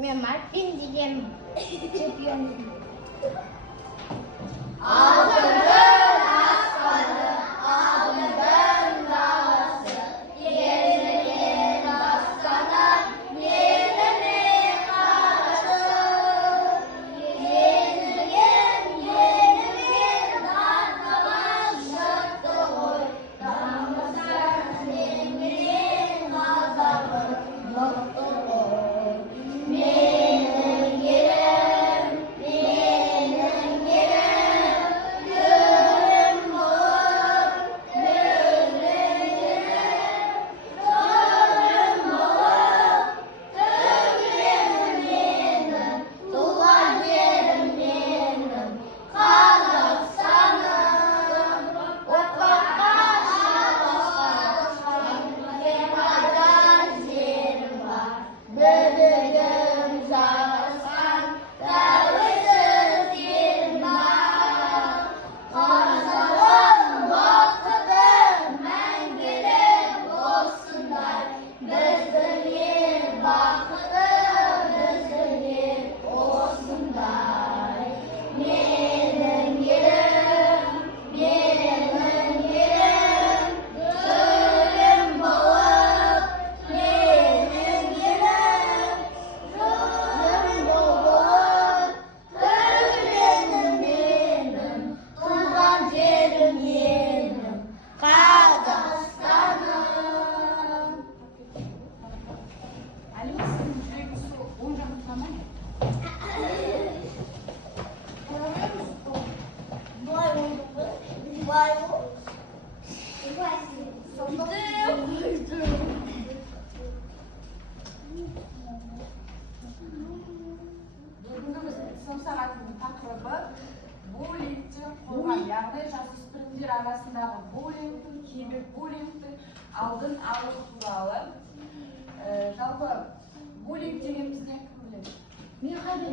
Men Martin degan chempionman. Aldın alу туралы. Жалпы буллинг деген бізде кім біледі? Мен қайда?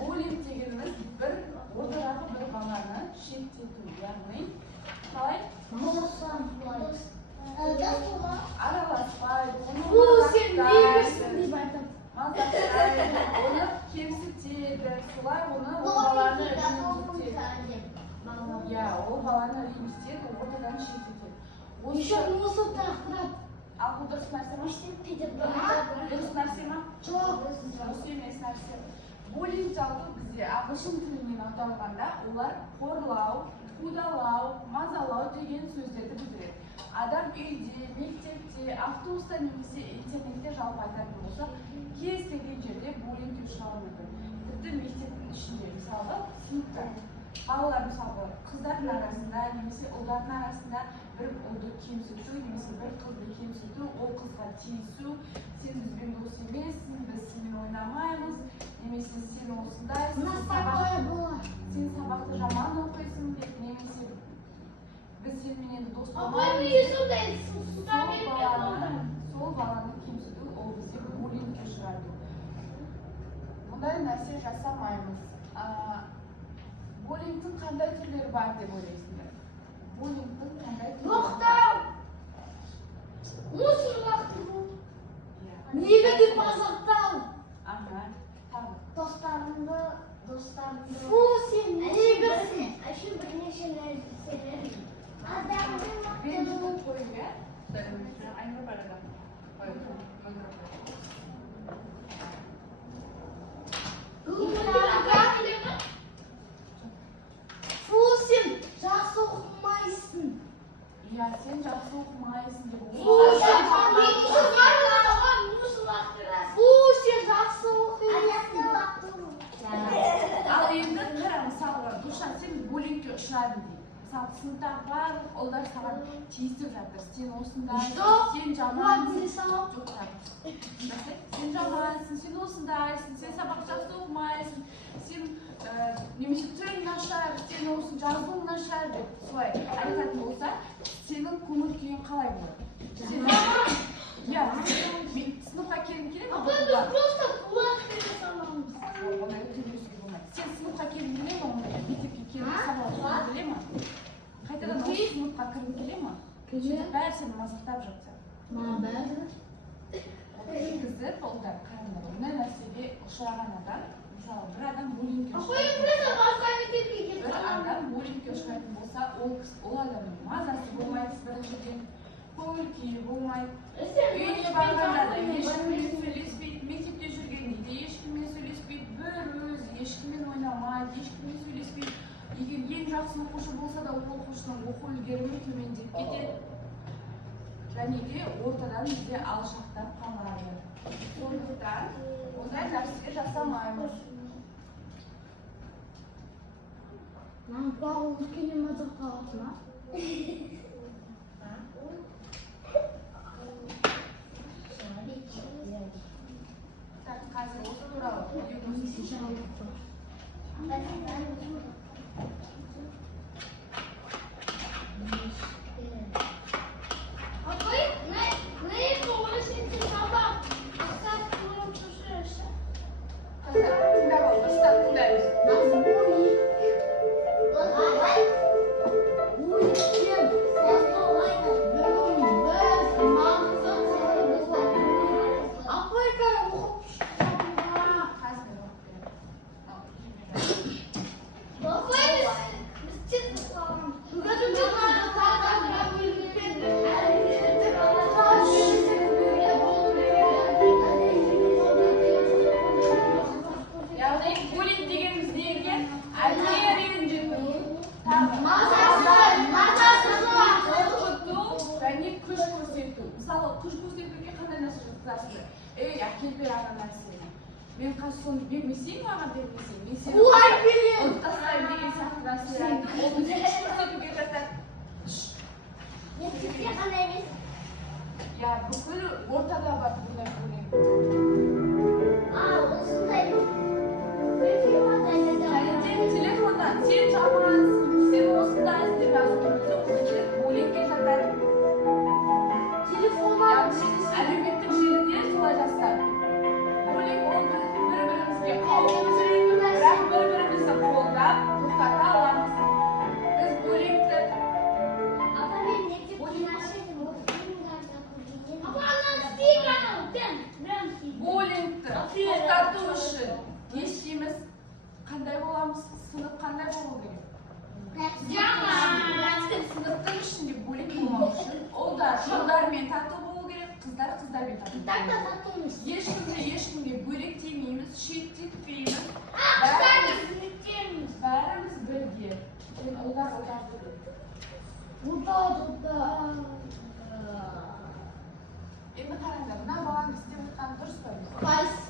Буллинг дегеніміз бір ортадағы бір баланы шеттету, яғни қалай? Араласпай, оны кемсітеді, солай оны баланы ренжітеді. Ол баланы ренжітеді, ортадан шеттетеді. Еще мусор тақтырады. Ал бұл дұрыс нәрсе ма? Дұрыс нәрсе ма? Жоқ. Дұрыс емес нәрсе. Буллинг жалпы бізде ағылшын тілімен аударғанда олар қорлау, қудалау, мазалау деген сөздерді білдіреді. Адам үйде, мектепте, автобуста немесе интернетте жалпы айтатын болса, кез келген жерде буллингке ұшырауы мүмкін. Тіпті мектептің ішінде, мысалы, сыныпта балалар мысалы қыздардың арасында немесе ұлдардың арасында бір ұлды кемсіту немесе бір қызды кемсіту, ол қызға тиісу, сен бізбен дос емессің, біз сенімен ойнамаймыз, немесе сен осындайсың, сен сабақты жаман оқисың деп, немесе біз сенімен дос болмаймыз. Сол баланы кемсіту, ол бізде буллингке ұшырайды. Бұндай нәрсе жасамаймыз. Буллингтің қандай түрлері бар деп ойлайсыңдар? Буллингтің қандай түрлері бар? Жоқтау! Мусор лақтыру. Негатив мазақтау. Достарымды. Фу, сен негірсің. Еще бірнеше нәрселер. Адамды мақтыру. Сен жақсы оқымайсың. Иә, сен жақсы оқымайсың деп сен жақсы оқимайсың. Ал енді қара, мысалы, Душан, сен буллингке ұшырадың дейді. Мысалы, сыныптағы барлық ұлдар саған тиісіп жатыр. Сен осындайсың, сен жамансың. Сен жамансың, сен осындайсың, сен сабақ жақсы оқымайсың, сен немесе түрің нашар, сен осы жазуың нашар деп солай айтатын болса, сенің көңіл күйің қалай болады? Иә, сыныпқа келгің келе ме? Сен сыныпқа келгің келе ме? Мектепке келгің сабақ оқығың келе ме? Қайтадан осы сыныпқа кіргің келе ме? Бәрі сені мазақтап жатса. Бәрі. Hozir ular qaranglar, bunday narsaga uchragan odam, misol bir odam bullyingga Qo'yib tursa boshqani kelib bir odam bullyingga uchragan bo'lsa, u odamning mazasi bo'lmaydi, birinchidan ko'ngil kuyi bo'lmaydi. Uyga borganda hech kimga so'zlamaydi, maktabda yurganingda hech kimga so'zlamaydi, bir o'zi hech kimga o'ynamaydi, hech kimga so'zlamaydi. Agar eng yaxshi o'quvchi bo'lsa-da, u o'quvchidan o'quv ulgurmay to'mandab ketadi. Ya'ni o'rtadan bizga alshaqdan qoladi. So'ngdan unday narsaga tashlamaymiz. Men bog'ni kelmadi qolma. Hozir o'zi turadi. Men qasson bermasang, ma'ga bermasang. Men seni Voy bering. O'tqasdan degan saqlasang. O'zi ko'rsatib beradi. Ya bugun o'rtada bor bunday bo'ling. Telefondan sen chaqiransiz, sen o'zingdan istirasiz, bo'ling ketadi. Telefondan Albatta yerda so'raysan. Bo'ling oldi, bir-birimizga qoldirib, bir-birimizni qo'llab, to'xtata olamiz. Biz bo'likni bo'likni to'xtatish uchun yeshimiz qanday bo'lamiz? Sinf qanday bo'lishi kerak? Sinfda ishni bo'lik bo'lmoq uchun o'lдар men tatib bo'lishi kerak, qizlar men tatib. Hech kimga bo'lik tegmaymiz, chet ketmaymiz. Barimiz birga. O'lдар Endi qaranglar, nima bo'ladi? Sistemni durust qo'yamiz. Qaysi?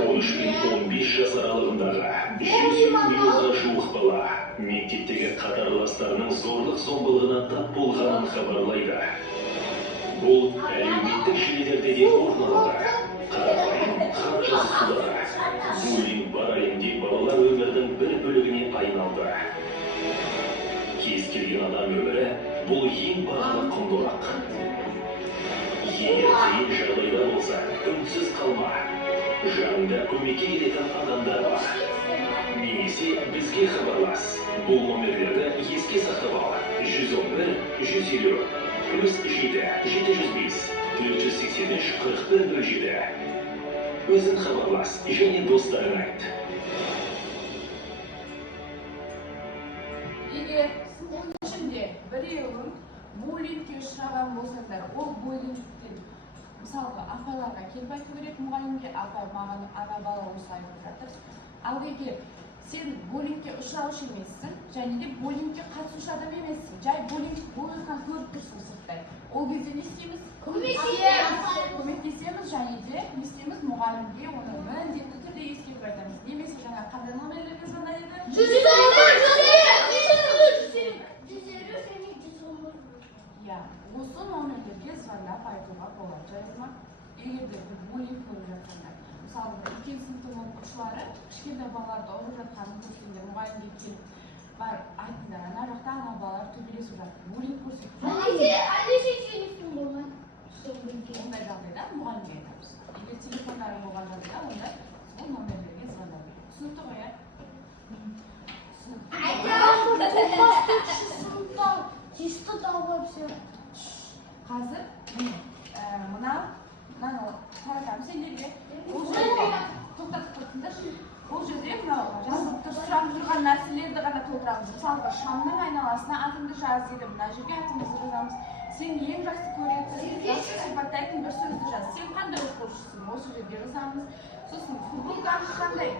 13-15 жас аралығындағы 100 миллионға жуық бала мектептегі қатарластарының зорлық-зомбылығына тап болғанын хабарлайды. Бұл әлеуметтік желілерде де орын алды. Қарапайым хат жазысулары. Буллинг бар әлемде балалар өмірдің бір бөлігіне айналды. Кез келген адам өмірі бұл ең бағалы құндылық. Егер қиын жағдайда болса, үнсіз қалма. Жаныңда көмекке келетін адамдар бар. Немесе бізге хабарлас. Бұл номерлерді еске сақтап ал. 111 150 +7 705 483 4107. Өзің хабарлас және достарыңа айт. Егер сіздің ішінде біреуің буллингке ұшыраған болсаңдар, ол буллингтен мысалға апайларға келіп айту керек, мұғалімге апай маған ана бала осылай болып жатыр. Ал егер сен буллингке ұшыраушы емессің, және де буллингке қатысушы адам емессің, жай буллинг болып жатқанын көріп тұрсың сырттай. Ол кезде не істейміз? Көмектесеміз, және де не істейміз? Мұғалімге оны міндетті түрде ескертіп айтамыз. Немесе жаңа қандай номерлерге звондайды? Осы номерлерге звондап айтуға болады, жарайды ма? Егер де бір буллинг көріп жатсаңдар, мысалы үлкен сыныптың оқушылары кішкентай балаларды ұрып жатқанын көрсеңдер, мұғалімге келіп бар айтыңдар, ана жақта ана балалар төбелесіп жатыр, буллинг көрсетіп ондай жағдайда мұғалімге айтамыз. Егер телефондарың болған жағдайда, онда сол номерлерге звондап береді. Түсінікті ғой, Чисто долбой все. Hazır. Mana taratamiz senga. Bu yerda to'xtatib qo'yinglar. Bu yerda mana yozib turib turgan narsalarni g'ana to'ldiramiz. Misol shamning aynalasini atomda yozdik. Mana yerga atomimizni yozamiz. Sen eng yaxshi ko'rayotgan sifatdagi bir so'zni yozasiz. Sen qanday o'qishsin? O'sha yerga yozamiz. So'ng futbolkani qanday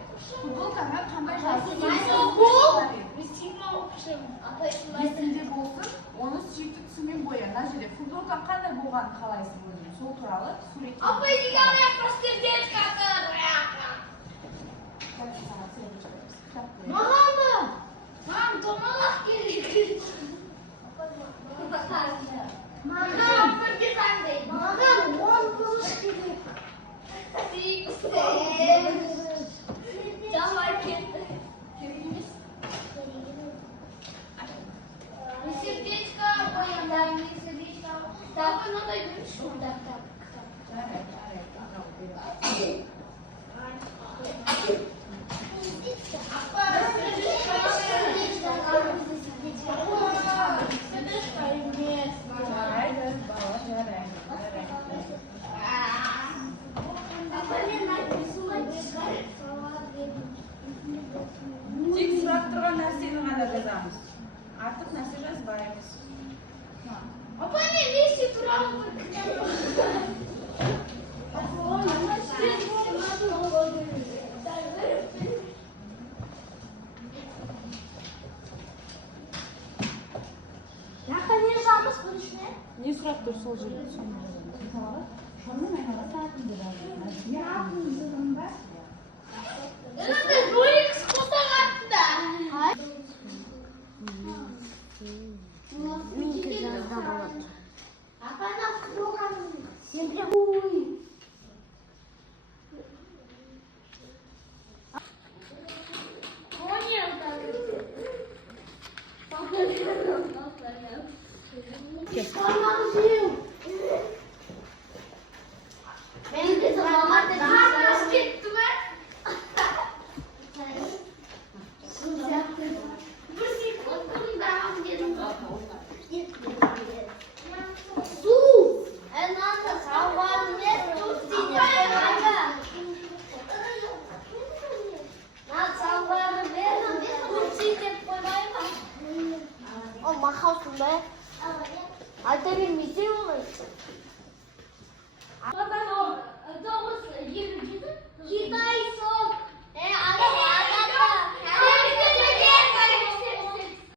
Есіңде болсын, оны сүйікті түсімен боя. Мына жерде футболкаң қандай болғанын қалайсың өзің? Сол туралы сурет. Апа, неге аяқ простырден қатыр? Маған ба? Маған томалақ керек. Маған бірге қандай? Маған 10 күш керек. Жалай кетті. Керек емес? Сердечко қоямын, сердечко. Тағы мынандай күш онда. Тек сұрап тұрған нәрсені ғана жазамыз. Артық нәрсе жазбаймыз. Апа, мен не істеп тұрамын? не жазамыз бұл ішіне? Не сұрап тұр сол жерде? Шамның айналасы атымды жазамыз. Ролик қосағатында. Менікі жазда болады. Апа, ана футболканы sempre ruim. Benim de zamanlarda bir gitti mi? Su! En anda salvar ne tuttu diye. Na salvarı verin, tuttu diye koymayın. O makalsın be. Hatta bir müziği olur.